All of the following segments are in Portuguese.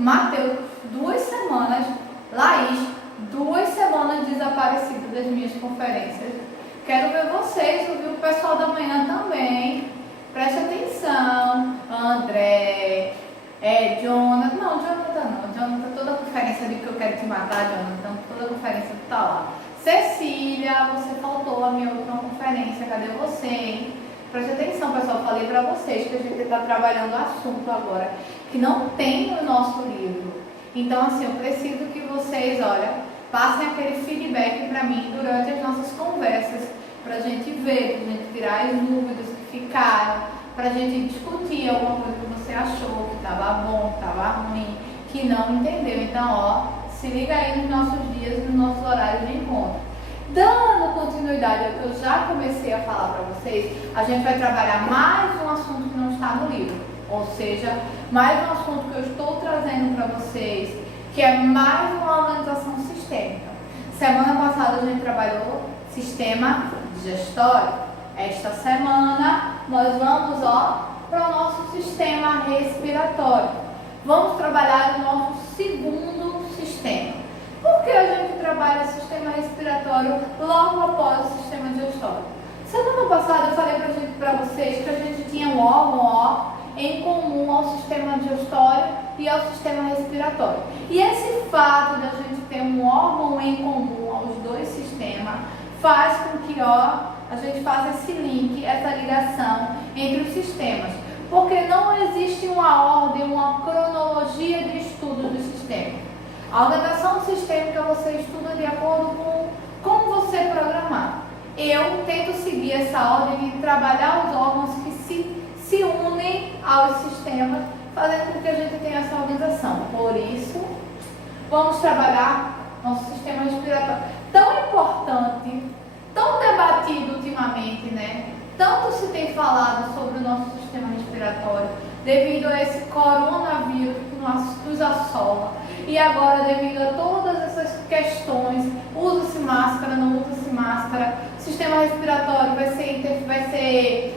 Matheus, 2 semanas. Laís, 2 semanas desaparecida das minhas conferências. Quero ver vocês, viu? O pessoal da manhã também. Preste atenção. André, Jonathan. Não, Jonathan não. Jonathan, toda a conferência de que eu quero te matar, Jonathan. Toda a conferência tá lá. Cecília, você faltou a minha última conferência. Cadê você, hein? Preste atenção, pessoal. Falei pra vocês que a gente está trabalhando o assunto agora que não tem no nosso livro. Então, assim, eu preciso que vocês, olha, passem aquele feedback para mim durante as nossas conversas, para a gente ver, para a gente tirar as dúvidas que ficaram, para a gente discutir alguma coisa que você achou que estava bom, que estava ruim, que não entendeu. Então, ó, se liga aí nos nossos dias, nos nossos horários de encontro. Dando continuidade ao que eu já comecei a falar para vocês, a gente vai trabalhar mais um assunto que não está no livro, ou seja, mais um assunto que eu estou trazendo para vocês, que é mais uma organização sistêmica. Semana passada a gente trabalhou sistema digestório. Esta semana nós vamos para o nosso sistema respiratório. Vamos trabalhar o nosso segundo sistema. Por que a gente trabalha o sistema respiratório logo após o sistema digestório? Semana passada eu falei para vocês que a gente tinha um órgão em comum ao sistema digestório e ao sistema respiratório. E esse fato de a gente ter um órgão em comum aos dois sistemas faz com que a gente faça esse link, essa ligação entre os sistemas. Porque não existe uma ordem, uma cronologia de estudo do sistema. A organização sistêmica você estuda de acordo com como você programar. Eu tento seguir essa ordem e trabalhar os órgãos que se unem aos sistemas, fazendo com que a gente tenha essa organização. Por isso, vamos trabalhar nosso sistema respiratório. Tão importante, tão debatido ultimamente, né? Tanto se tem falado sobre o nosso sistema respiratório, devido a esse coronavírus que nos assola. E agora, devido a todas essas questões, usa-se máscara, não usa-se máscara, o sistema respiratório vai ser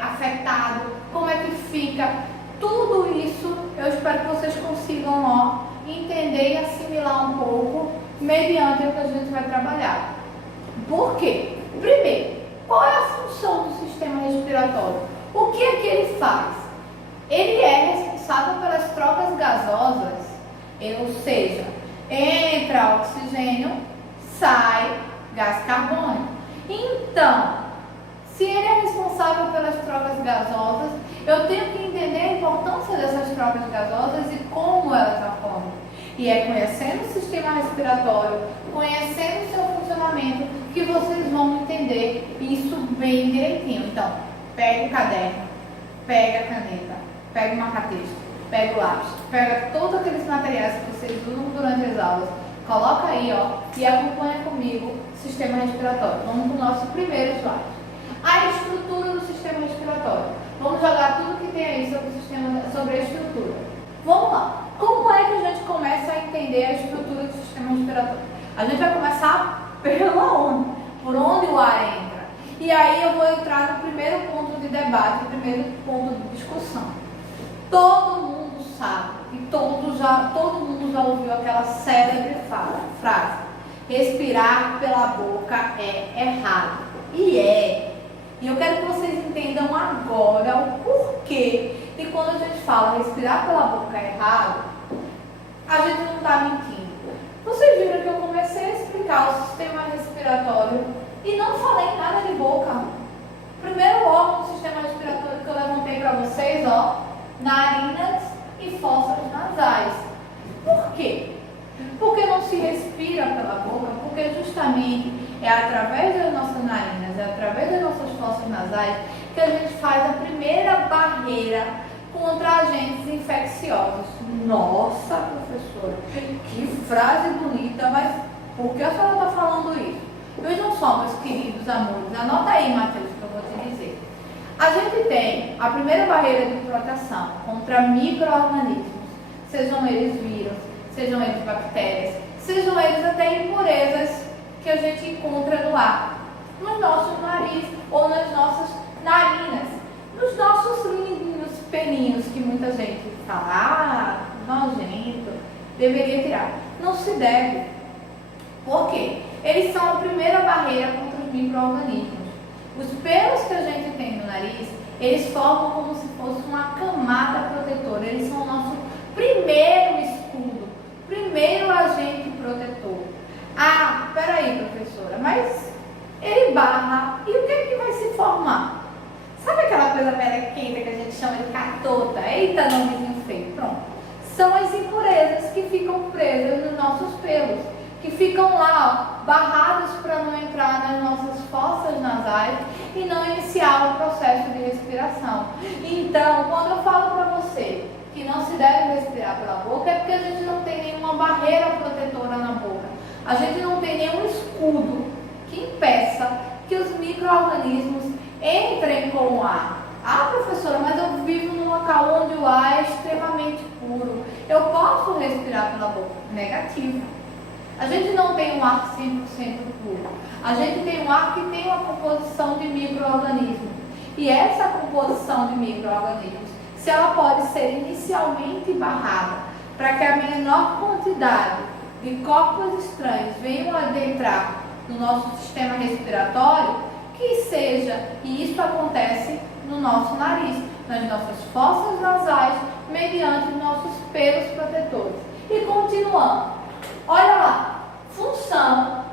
afetado, como é que fica, tudo isso eu espero que vocês consigam entender e assimilar um pouco mediante o que a gente vai trabalhar. Por quê? Primeiro, qual é a função do sistema respiratório? O que é que ele faz? Ele é responsável pelas trocas gasosas, ou seja, entra oxigênio, sai gás carbônico. Então, se ele é responsável pelas trocas gasosas, eu tenho que entender a importância dessas trocas gasosas e como elas ocorrem. E é conhecendo o sistema respiratório, conhecendo o seu funcionamento, que vocês vão entender isso bem direitinho. Então, pega o caderno, pega a caneta, pega o marca-texto, pega o lápis, pega todos aqueles materiais que vocês usam durante as aulas, coloca aí, e acompanha comigo o sistema respiratório. Vamos para o nosso primeiro slide. A estrutura do sistema respiratório. Vamos jogar tudo que tem aí sobre a estrutura. Vamos lá. Como é que a gente começa a entender a estrutura do sistema respiratório? A gente vai começar pela onde? Por onde o ar entra. E aí eu vou entrar no primeiro ponto de debate, no primeiro ponto de discussão. Todo mundo sabe e todo mundo já ouviu aquela célebre frase: respirar pela boca é errado. E é. E eu quero que vocês entendam agora o porquê de quando a gente fala respirar pela boca é errado, a gente não está mentindo. Vocês viram que eu comecei a explicar o sistema respiratório e não falei nada de boca. Primeiro órgão do sistema respiratório que eu levantei para vocês, narinas e fossas nasais. Por quê? Porque não se respira pela boca, porque justamente é através das nossas narinas, é através das nossas fossas nasais que a gente faz a primeira barreira contra agentes infecciosos. Nossa, professora, que frase bonita, mas por que a senhora está falando isso? Vejam só, meus queridos amores, anota aí, Matheus, que eu vou te dizer. A gente tem a primeira barreira de proteção contra micro-organismos, sejam eles vírus, sejam eles bactérias, sejam eles até impurezas que a gente encontra no ar, nos nossos narizes ou nas nossas narinas, nos nossos lindinhos pelinhos que muita gente fala, nojento. deveria tirar. Não se deve. Por quê? Eles são a primeira barreira contra os micro-organismos. Os pelos que a gente tem no nariz, eles formam como se fosse uma camada protetora. Eles são o nosso primeiro escudo, primeiro agente protetor. Ah, peraí, professora, mas ele barra, e o que é que vai se formar? Sabe aquela coisa melequenta que a gente chama de catota? Eita, nomezinho feio, pronto. São as impurezas que ficam presas nos nossos pelos, que ficam lá, ó, barrados para não entrar nas nossas fossas nasais e não iniciar o processo de respiração. Então, quando eu falo para você que não se deve respirar pela boca, é porque a gente não tem nenhuma barreira protetora na boca. A gente não tem nenhum escudo que impeça que os micro-organismos entrem com o ar. Ah, professora, mas eu vivo num local onde o ar é extremamente puro. Eu posso respirar pela boca? Negativo. A gente não tem um ar 100% puro. A gente tem um ar que tem uma composição de micro-organismos. E essa composição de micro-organismos, se ela pode ser inicialmente barrada para que a menor quantidade de corpos estranhos venham adentrar no nosso sistema respiratório, que seja, e isso acontece no nosso nariz, nas nossas fossas nasais, mediante os nossos pelos protetores. E continuando, olha lá, função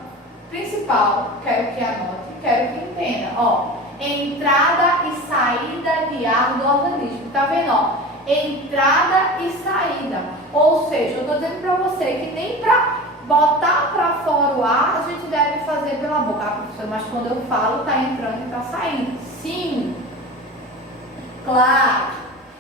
principal, quero que anote, quero que entenda, ó, entrada e saída de ar do organismo, tá vendo, ó, entrada e saída, ou seja, eu estou dizendo para você que nem para botar para fora o ar a gente deve fazer pela boca. Ah, professora, mas quando eu falo está entrando e está saindo. Sim, claro,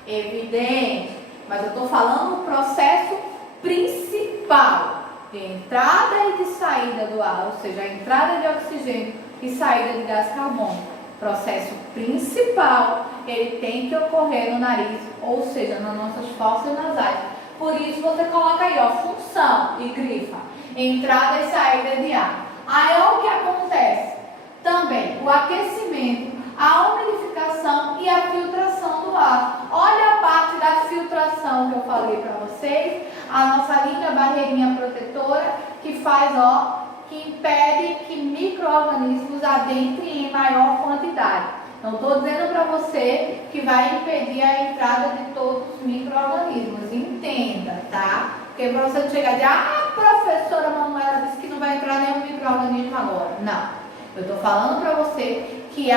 evidente, mas eu estou falando do processo principal de entrada e de saída do ar, ou seja, a entrada de oxigênio e saída de gás carbônico. Processo principal, ele tem que ocorrer no nariz, ou seja, nas nossas fossas nasais. Por isso você coloca aí, ó, função e grifa, entrada e saída de ar. Aí olha o que acontece. Também o aquecimento, a umidificação e a filtração do ar. Olha a parte da filtração que eu falei para vocês, a nossa linda barreirinha protetora que faz, ó, que impede que micro-organismos adentrem em maior quantidade. Não estou dizendo para você que vai impedir a entrada de todos os micro-organismos. Entenda, tá? Porque para você não chegar e dizer, ah, professora Manuela disse que não vai entrar nenhum micro-organismo agora. Não. Eu estou falando para você que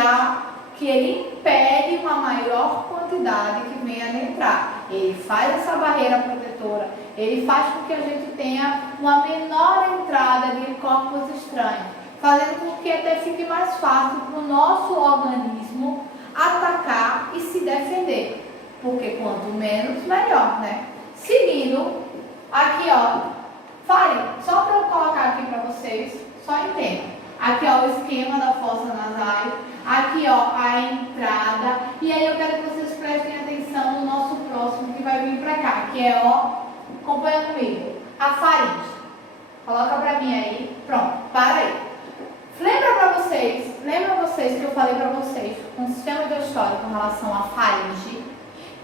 ele impede uma maior quantidade que venha a entrar. Ele faz essa barreira protetora, ele faz com que a gente tenha uma menor entrada de corpos estranhos, fazendo com que até fique mais fácil para o nosso organismo atacar e se defender. Porque quanto menos, melhor, né? Seguindo, aqui ó, só para eu colocar aqui para vocês, só entendam. Aqui ó, o esquema da fossa nasal, aqui ó, a entrada, e aí eu quero que vocês prestem atenção no nosso próximo que vai vir para cá, que é ó, acompanha comigo, a faringe. Coloca para mim aí, pronto, para aí. Lembra vocês que eu falei para vocês com o sistema digestório com relação à faringe,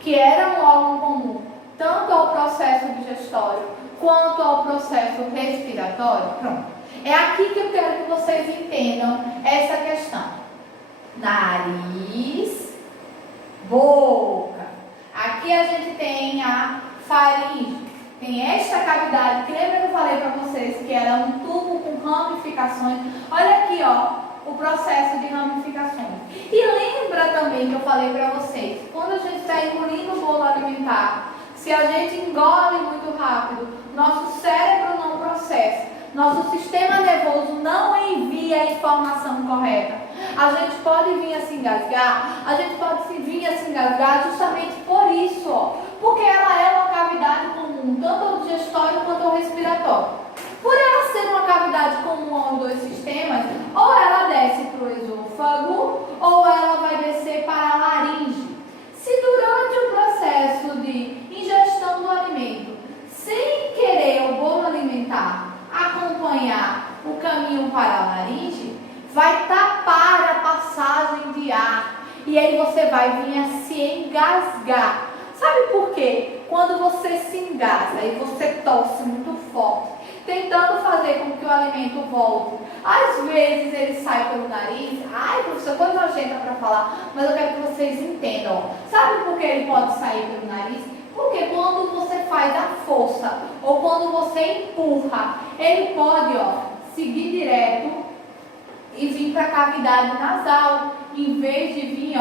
que era um órgão comum tanto ao processo digestório quanto ao processo respiratório? Pronto. É aqui que eu quero que vocês entendam essa questão. Nariz, boca. Aqui a gente tem a faringe. Tem esta cavidade, que lembra que eu falei para vocês que era um tubo com ramificações? Olha aqui, ó, o processo de ramificações. E lembra também que eu falei para vocês, quando a gente está engolindo o bolo alimentar, se a gente engole muito rápido, nosso cérebro não processa, nosso sistema nervoso não envia a informação correta. A gente pode vir a se engasgar, justamente por isso, ó, porque ela é uma cavidade comum, tanto ao digestório quanto ao respiratório. Por ela ser uma cavidade comum aos dois sistemas, ou ela desce para o esôfago, ou ela vai descer para a laringe. Se durante o processo de ingestão do alimento, sem querer o bolo alimentar acompanhar o caminho para a laringe, vai tapar a passagem de ar e aí você vai vir a se engasgar. Sabe por quê? quando você se engasga e você tosse muito forte, tentando fazer com que o alimento volte. Às vezes ele sai pelo nariz. Ai, professor, coisa nojenta para falar, mas eu quero que vocês entendam. Sabe por que ele pode sair pelo nariz? Porque quando você faz a força ou quando você empurra, ele pode, seguir direto e vir para a cavidade nasal, em vez de vir,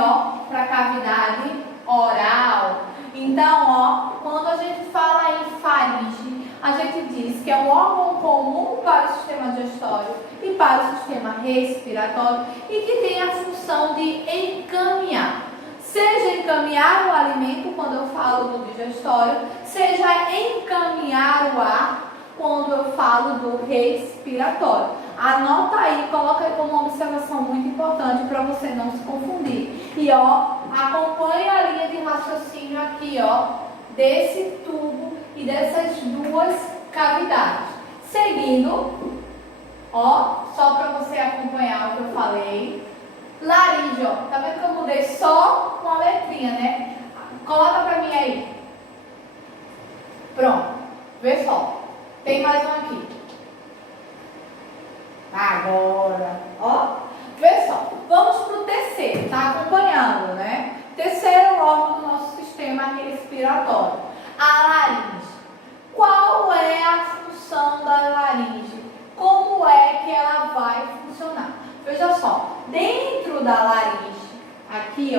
para a cavidade oral. Então, quando a gente fala em faringe, a gente diz que é um órgão comum para o sistema digestório e para o sistema respiratório e que tem a função de encaminhar. Seja encaminhar o alimento, quando eu falo do digestório, seja encaminhar o ar, quando eu falo do respiratório. Anota aí, coloca aí como uma observação muito importante para você não se confundir. E acompanhe a linha de raciocínio aqui, desse tubo e dessas duas cavidades. Seguindo, só para você acompanhar o que eu falei. Laringe, tá vendo que eu mudei só uma letrinha, né? Coloca para mim aí. Pronto, vê só. Tem mais um aqui. Agora, vê só. Vamos para o terceiro, tá acompanhando, né? Terceiro órgão do nosso sistema respiratório, a laringe. Qual é a função da laringe? Como é que ela vai funcionar? Veja só, dentro da laringe, aqui,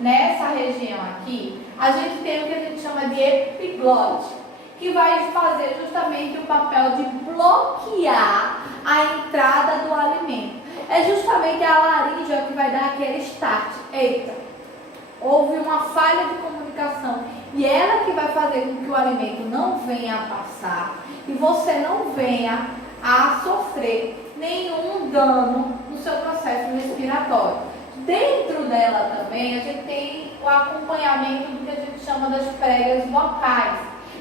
nessa região aqui, a gente tem o que a gente chama de epiglote, que vai fazer justamente o papel de bloquear a entrada do alimento. É justamente a laringe que vai dar aquele start. Eita, houve uma falha de comunicação e ela que vai fazer com que o alimento não venha a passar e você não venha a sofrer nenhum dano no seu processo respiratório. Dentro dela também a gente tem o acompanhamento do que a gente chama das pregas vocais,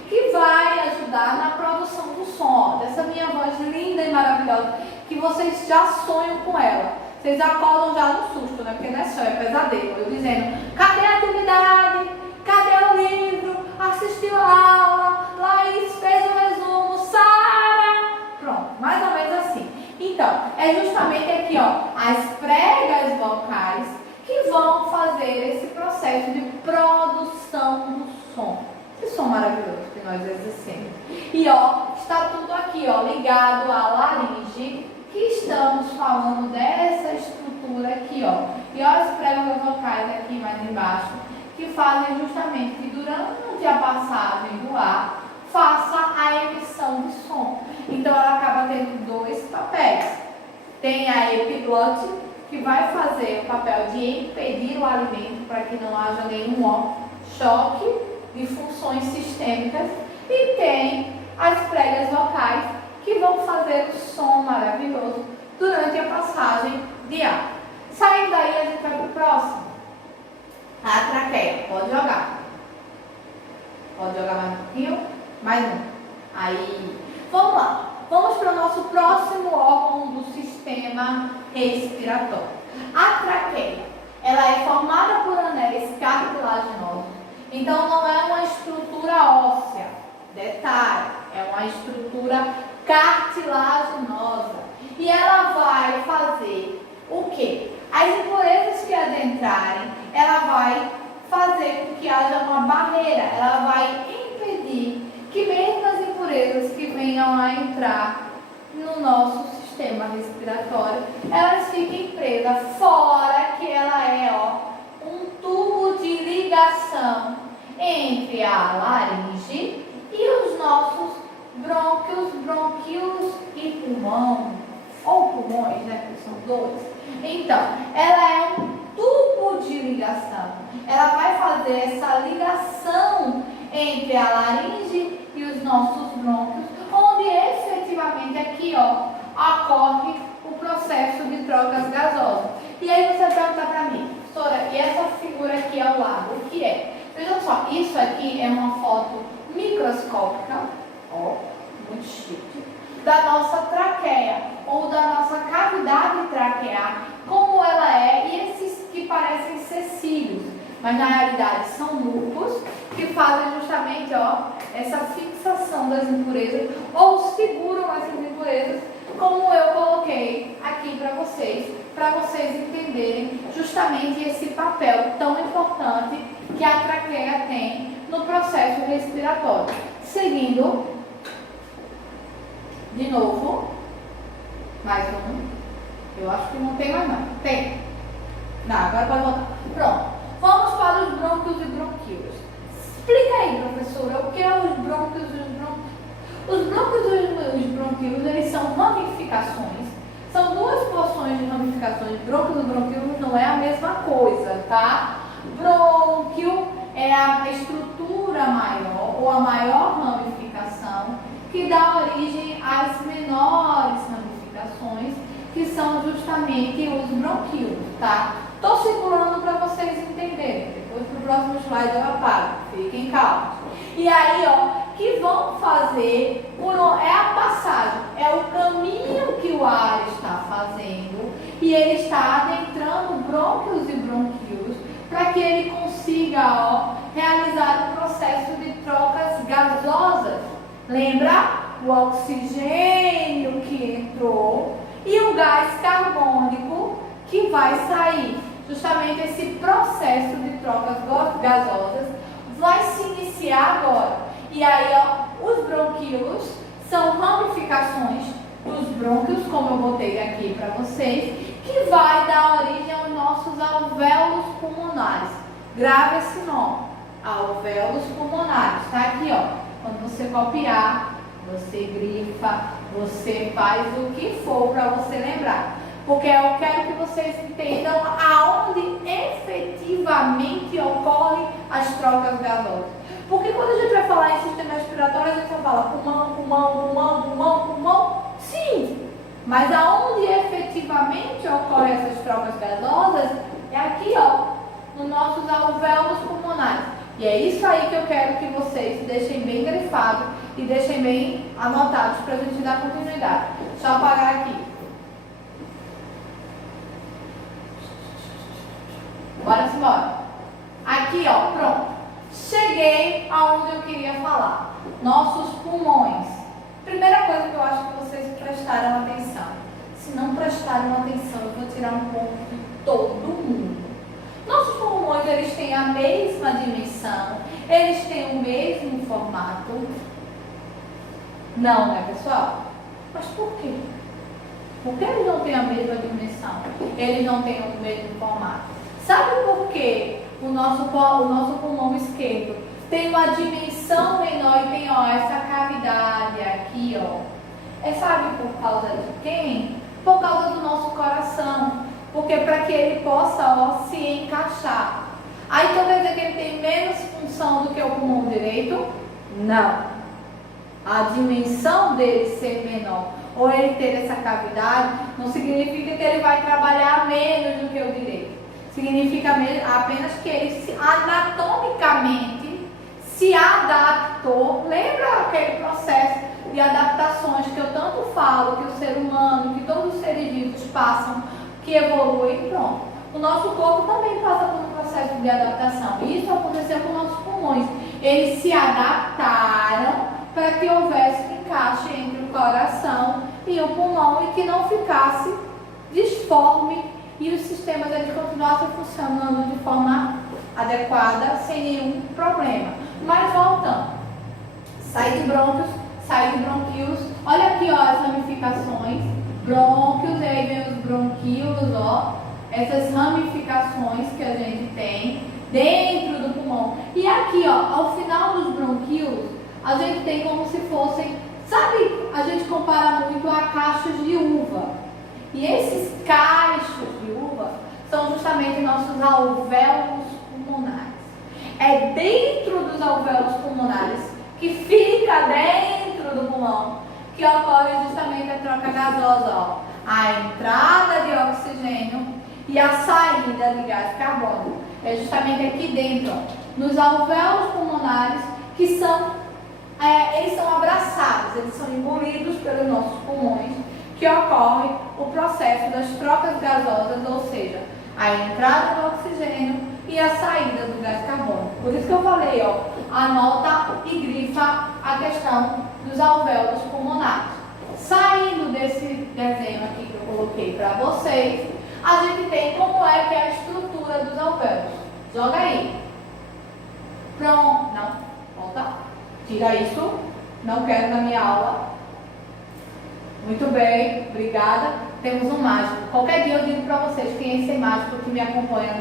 que vai ajudar na produção do som, dessa minha voz linda e maravilhosa, que vocês já sonham com ela. Vocês acordam já no susto, né? Porque não é sonho, é pesadelo. Eu dizendo, cadê a atividade? Cadê o livro? Assistiu a aula? Laís fez o resumo? Sara? Pronto, mais ou menos assim. Então, é justamente aqui, as pregas vocais que vão fazer esse processo de produção do som. Esse som maravilhoso que nós exercemos. E, está tudo aqui, ligado à laringe, que estamos falando dessa estrutura aqui, E as pregas vocais aqui mais embaixo, que fazem justamente que durante a passagem do ar, faça a emissão de som. Então, ela acaba tendo dois papéis. Tem a epiglote, que vai fazer o papel de impedir o alimento para que não haja nenhum choque de funções sistêmicas. E tem as pregas vocais, que vão fazer o som maravilhoso durante a passagem de ar. Saindo daí, a gente vai para o próximo. A traqueia. Pode jogar. Pode jogar mais um pouquinho. Mais um. Aí. Vamos lá. Vamos para o nosso próximo órgão do sistema respiratório. A traqueia. Ela é formada por anéis cartilaginosos. Então, não é uma estrutura óssea. Detalhe. É uma estrutura cartilaginosa. E ela vai fazer o quê? As impurezas que adentrarem, ela vai fazer com que haja uma barreira. Ela vai impedir que mesmo as impurezas que venham a entrar no nosso sistema respiratório, elas fiquem presas, fora que ela é um tubo de ligação entre a laringe e os nossos brônquios e pulmão, ou pulmões, né, que são dois. Então, ela é um tubo de ligação. Ela vai fazer essa ligação entre a laringe e os nossos brônquios, onde efetivamente aqui, ocorre o processo de trocas gasosas. E aí você pergunta para mim, professora, e essa figura aqui ao lado, o que é? Vejam só, isso aqui é uma foto microscópica, muito chique, da nossa traqueia, ou da nossa cavidade traquear, como ela é, e esses que parecem ser cílios, mas na realidade são mucos que fazem justamente essa fixação das impurezas, ou seguram essas impurezas, como eu coloquei aqui para vocês entenderem justamente esse papel tão importante que a traqueia tem no processo respiratório. Seguindo, de novo, mais um. Eu acho que não tem mais não. Tem. Não, agora pode voltar. Pronto. Vamos para os brônquios e bronquíolos. Explica aí, professora, o que é os brônquios e os bronquíolos? Os brônquios e os bronquíolos, eles são ramificações. São duas porções de ramificações. Brônquios e bronquíolos não é a mesma coisa, tá? Brônquio é a estrutura maior ou a maior ramificação que dá origem às menores ramificações, que são justamente os bronquíolos, tá? Estou segurando para vocês entenderem. Depois pro próximo slide eu apago. Fiquem calmos. E aí, que vão fazer é a passagem, é o caminho que o ar está fazendo e ele está adentrando brônquios e bronquíolos para que ele consiga, realizar o processo de trocas gasosas. Lembra? O oxigênio que entrou e o gás carbônico que vai sair. Justamente esse processo de trocas gasosas vai se iniciar agora. E aí, os bronquíolos são ramificações dos brônquios, como eu botei aqui para vocês, que vai dar origem aos nossos alvéolos pulmonares. Grave esse nome, alvéolos pulmonares. Tá aqui, quando você copiar, você grifa, você faz o que for para você lembrar. Porque eu quero que vocês entendam aonde efetivamente ocorrem as trocas gasosas. Porque quando a gente vai falar em sistema respiratório, a gente só fala pulmão, pulmão, pulmão, pulmão, pulmão. Sim, mas aonde efetivamente ocorrem essas trocas gasosas é aqui, nos nossos alvéolos pulmonares. E é isso aí que eu quero que vocês deixem bem grifado e deixem bem anotados para a gente dar continuidade. Deixa eu apagar aqui. Bora embora. Aqui, pronto. Cheguei aonde eu queria falar. Nossos pulmões. Primeira coisa que eu acho que vocês prestaram atenção. Se não prestaram atenção, eu vou tirar um pouco de todo mundo. Nossos pulmões, eles têm a mesma dimensão. Eles têm o mesmo formato. Não, né, pessoal? Mas por quê? Porque eles não têm a mesma dimensão. Eles não têm o mesmo formato. Sabe por quê o nosso pulmão esquerdo tem uma dimensão menor e tem essa cavidade aqui, sabe por causa de quem? Por causa do nosso coração. Porque para que ele possa se encaixar. Aí então quer dizer que ele tem menos função do que o pulmão direito? Não. A dimensão dele ser menor ou ele ter essa cavidade não significa que ele vai trabalhar menos do que o direito. Significa apenas que ele anatomicamente se adaptou. Lembra aquele processo de adaptações que eu tanto falo, que o ser humano, que todos os seres vivos passam, que evoluem? Pronto. O nosso corpo também passa por um processo de adaptação. E isso aconteceu com nossos pulmões. Eles se adaptaram para que houvesse um encaixe entre o coração e o pulmão e que não ficasse disforme e os sistemas eles continuassem funcionando de forma adequada, sem nenhum problema. Mas voltando, sai de brônquios, sai de bronquíolos. Olha aqui, as ramificações, brônquios, e aí vem os bronquíolos, essas ramificações que a gente tem dentro do pulmão. E aqui, ao final dos bronquíolos, a gente tem como se fossem, sabe, a gente compara muito a cachos de uva. E esses cachos de uva são justamente nossos alvéolos pulmonares. É dentro dos alvéolos pulmonares, que fica dentro do pulmão, que ocorre justamente a troca gasosa, a entrada de oxigênio e a saída de gás carbônico. É justamente aqui dentro, nos alvéolos pulmonares, que eles são abraçados, eles são engolidos pelos nossos pulmões, que ocorre o processo das trocas gasosas, ou seja, a entrada do oxigênio e a saída do gás carbônico. Por isso que eu falei, anota e grifa a questão dos alvéolos pulmonares. Saindo desse desenho aqui que eu coloquei para vocês, a gente tem como é que é a estrutura dos alvéolos. Joga aí. Pronto. Não, volta. Tira isso. Não quero na minha aula. Muito bem, obrigada. Temos um mágico. Qualquer dia eu digo para vocês quem é esse mágico que me acompanha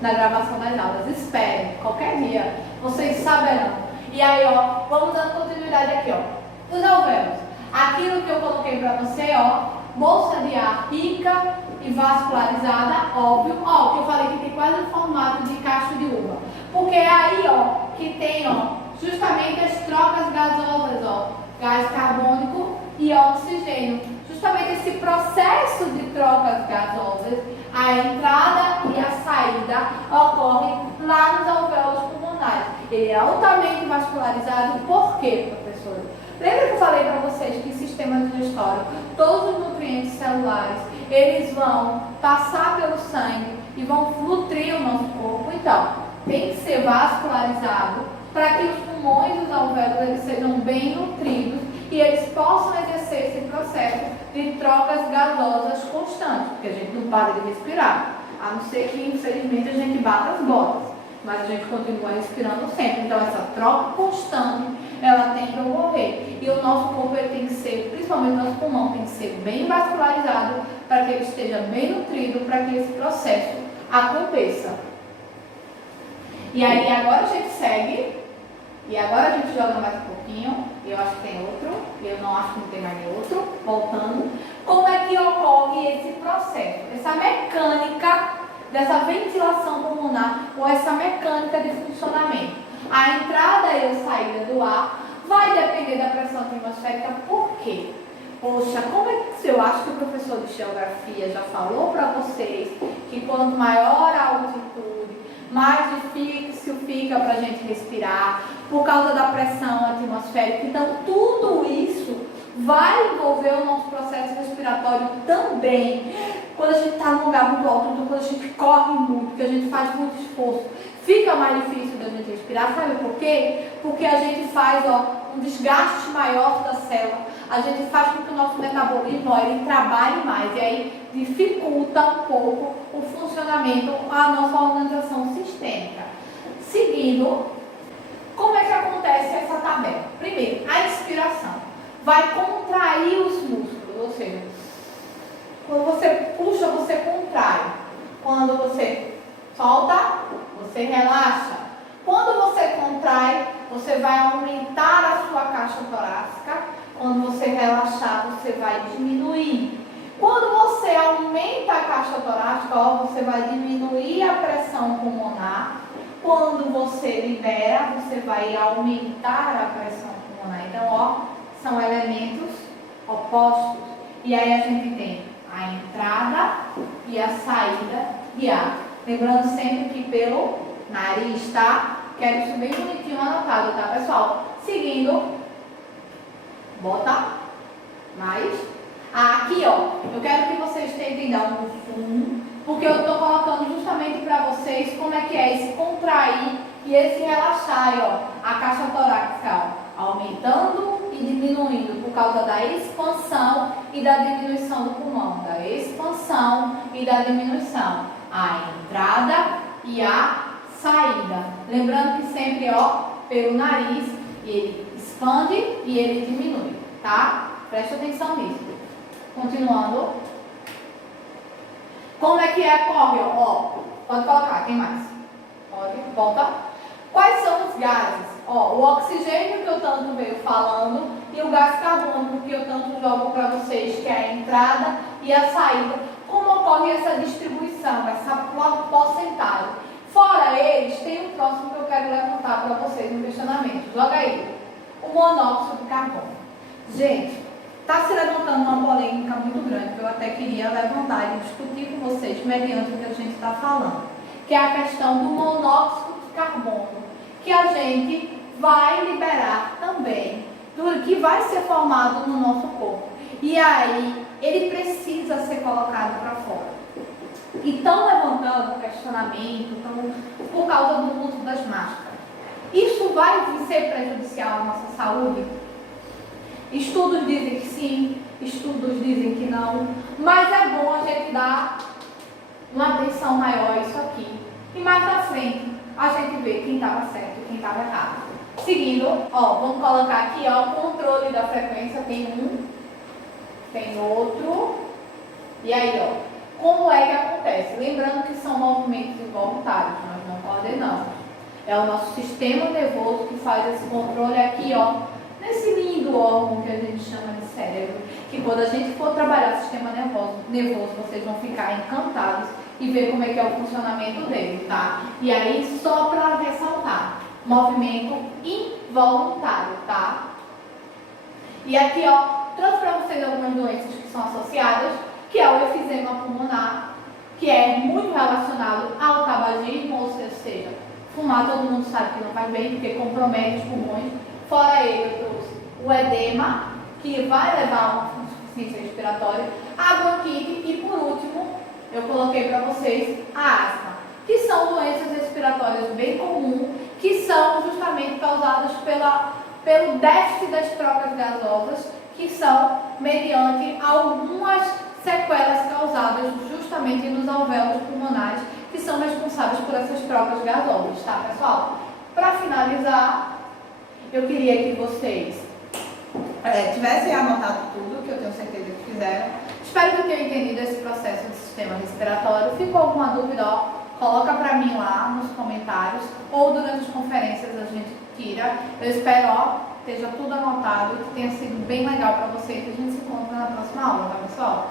na gravação das aulas. Esperem, qualquer dia vocês saberão. E aí, ó, vamos dando continuidade aqui, ó. Os alvéolos. Aquilo que eu coloquei para você, ó, bolsa de ar rica e vascularizada, óbvio. Ó, que eu falei que tem quase o formato de cacho de uva. Porque é aí, ó, que tem, ó, justamente as trocas gasosas, ó, gás carbônico e oxigênio. Justamente esse processo de trocas gasosas, a entrada e a saída ocorre lá nos alvéolos pulmonares. Ele é altamente vascularizado. Por quê, professora? Lembra que eu falei para vocês que em sistema digestório, todos os nutrientes celulares, eles vão passar pelo sangue e vão nutrir o nosso corpo? Então, tem que ser vascularizado para que os pulmões e os alvéolos eles sejam bem nutridos e eles possam exercer esse processo de trocas gasosas constantes, porque a gente não para de respirar, a não ser que, infelizmente, a gente bata as botas, mas a gente continua respirando sempre. Então, essa troca constante, ela tem que ocorrer. E o nosso corpo ele tem que ser, principalmente o nosso pulmão, tem que ser bem vascularizado para que ele esteja bem nutrido, para que esse processo aconteça. E aí, agora a gente segue. E agora a gente joga mais um pouquinho. Eu acho que tem outro. Eu não acho que não tem mais nenhum outro. Voltando. Como é que ocorre esse processo? Essa mecânica dessa ventilação pulmonar ou essa mecânica de funcionamento. A entrada e a saída do ar vai depender da pressão atmosférica. Por quê? Poxa, como é que eu acho que o professor de geografia já falou para vocês que quanto maior a altitude, mais difícil fica para a gente respirar, por causa da pressão atmosférica. Então, tudo isso vai envolver o nosso processo respiratório também. Quando a gente está num lugar muito alto, então quando a gente corre muito, que a gente faz muito esforço, fica mais difícil da gente respirar. Sabe por quê? Porque a gente faz um desgaste maior da célula, a gente faz com que o nosso metabolismo ele trabalhe mais, e aí dificulta um pouco o funcionamento, a nossa organização sistêmica. Seguindo, como é que acontece essa tabela? Primeiro, a inspiração vai contrair os músculos, ou seja, quando você puxa, você contrai. Quando você solta, você relaxa. Quando você contrai, você vai aumentar a sua caixa torácica. Quando você relaxar, você vai diminuir. Quando você aumenta a caixa torácica, você vai diminuir a pressão pulmonar. Quando você libera, você vai aumentar a pressão pulmonar. Então, são elementos opostos. E aí a gente tem a entrada e a saída de ar. Lembrando sempre que pelo nariz, tá? Quero isso bem bonitinho anotado, tá, pessoal? Seguindo, bota mais. Aqui, eu quero que vocês tentem dar um zoom, porque eu estou colocando justamente para vocês como é que é esse contrair e esse relaxar, a caixa torácica, aumentando e diminuindo por causa da expansão e da diminuição do pulmão, da expansão e da diminuição, a entrada e a saída. Lembrando que sempre, pelo nariz, ele expande e ele diminui, tá? Preste atenção nisso. Continuando. Como é que ocorre? Pode colocar, tem mais? Pode, volta. Quais são os gases? O oxigênio que eu tanto venho falando e o gás carbônico que eu tanto jogo para vocês, que é a entrada e a saída. Como ocorre essa distribuição, essa porcentagem? Fora eles, tem um próximo que eu quero levantar para vocês no questionamento. Joga aí. O monóxido de carbono. Gente, está se levantando uma polêmica muito grande que eu até queria levantar e discutir com vocês mediante o que a gente está falando, que é a questão do monóxido de carbono, que a gente vai liberar também, que vai ser formado no nosso corpo. E aí, ele precisa ser colocado para fora. E estão levantando o questionamento por causa do uso das máscaras. Isso vai ser prejudicial à nossa saúde? Estudos dizem que sim, estudos dizem que não, mas é bom a gente dar uma atenção maior a isso aqui. E mais à frente, a gente vê quem estava certo e quem estava errado. Seguindo, ó, vamos colocar aqui, ó, o controle da frequência, tem um, tem outro, e aí, ó, como é que acontece? Lembrando que são movimentos involuntários, nós não coordenamos. É o nosso sistema nervoso que faz esse controle aqui, ó, nesse lindo órgão que a gente chama de cérebro, que quando a gente for trabalhar o sistema nervoso, vocês vão ficar encantados e ver como é que é o funcionamento dele, tá? E aí, só para ressaltar, movimento involuntário, tá? E aqui, ó, trouxe para vocês algumas doenças que são associadas, que é o efizema pulmonar, que é muito relacionado ao tabagismo, ou seja, fumar todo mundo sabe que não faz bem, porque compromete os pulmões. Fora ele, eu trouxe o edema, que vai levar a uma insuficiência respiratória, a bronquite e, por último, eu coloquei para vocês a asma, que são doenças respiratórias bem comuns, que são justamente causadas pelo déficit das trocas gasosas, que são mediante algumas sequelas causadas justamente nos alvéolos pulmonares, que são responsáveis por essas trocas gasosas, tá, pessoal? Para finalizar, eu queria que vocês tivessem anotado tudo, que eu tenho certeza que fizeram. Espero que tenham entendido esse processo do sistema respiratório. Ficou alguma dúvida, ó, coloca para mim lá nos comentários, ou durante as conferências a gente tira. Eu espero, ó, esteja tudo anotado, que tenha sido bem legal para vocês. A gente se encontra na próxima aula, tá, pessoal?